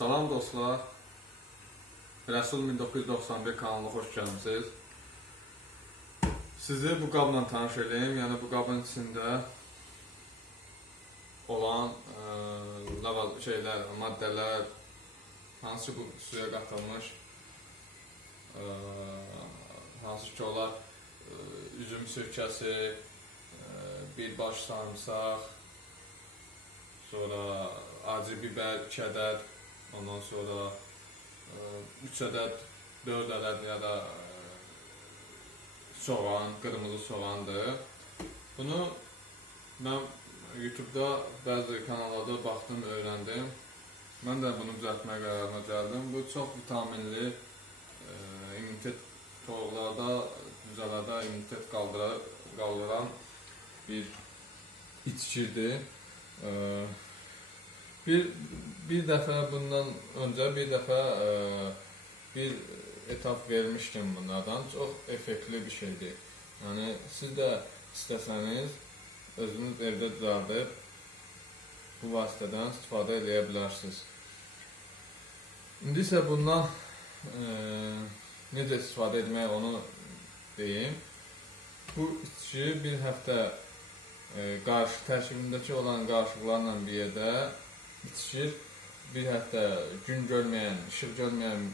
Salam dostlar. Rəsul 1991 kanalına xoş gəlmisiniz. Sizi bu qabla tanış edeyim. Yəni bu qabın içində olan ə, laval şeylər, maddələr hansı bu suya qatılmış ə, hansı ki onlar ə, üzüm sirkəsi, ə, bir baş sarımsaq, sonra acı biber, iki ədəd, ondan sonra 3 ədəd, 4 ədəd ya da ə, soğan, qırmızı soğandır. Bunu mən YouTube-da bəzi kanallarda baxdım, öyrəndim. Mən də bunu düzəltmək qərarına gəldim. Bu çox vitaminli, ə, immunitet toyuqlarda, cüzələrdə immunitet qaldıra, bir içkidir. Ə, Bir bir dəfə bundan öncə bir dəfə ə, bir etap vermişdim bunlardan. Çox effektli bir şeydir. Yəni siz də istəsəniz özünüz evdə düzəldib bu vasitədən istifadə edə bilərsiniz. İndi isə bundan ə, necə istifadə etmək onu deyim. Bu içki bir həftə ə, qarşı tərkibindəki olan qarışıqlarla bir yerdə bitişir. Bir həftə gün görməyən, işıq görməyən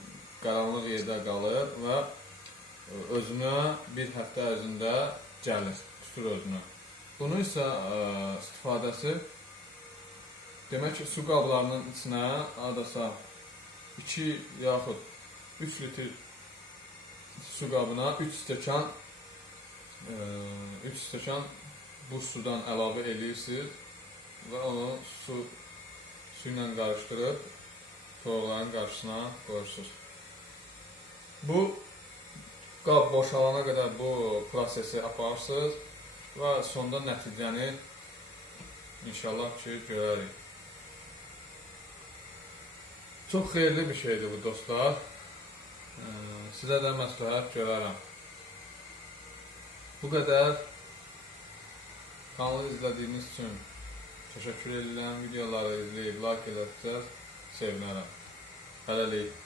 qaranlıq yerdə qalır və özünə bir həftə ərzində gəlir, tutur özünü. Bunu isə ə, istifadəsi demək ki, su qablarının içinə adasa 2 yaxud 3 litr su qabına 3 stəkan ə, 3 stəkan buz sudan əlavə edirsiniz və onu su su ilə qarışdırıb toyuqların qarşısına qoyursunuz. Bu qab boşalana qədər bu prosesi aparırsınız və sonda nəticəni inşallah ki görərik. Çox xeyirli bir şeydir bu dostlar. Sizə də məsləhət görərəm. Bu qədər kanalı izlədiyiniz üçün Teşekkür edirəm. Videoları izləyib like eləsəz sevinərəm. Hələlik.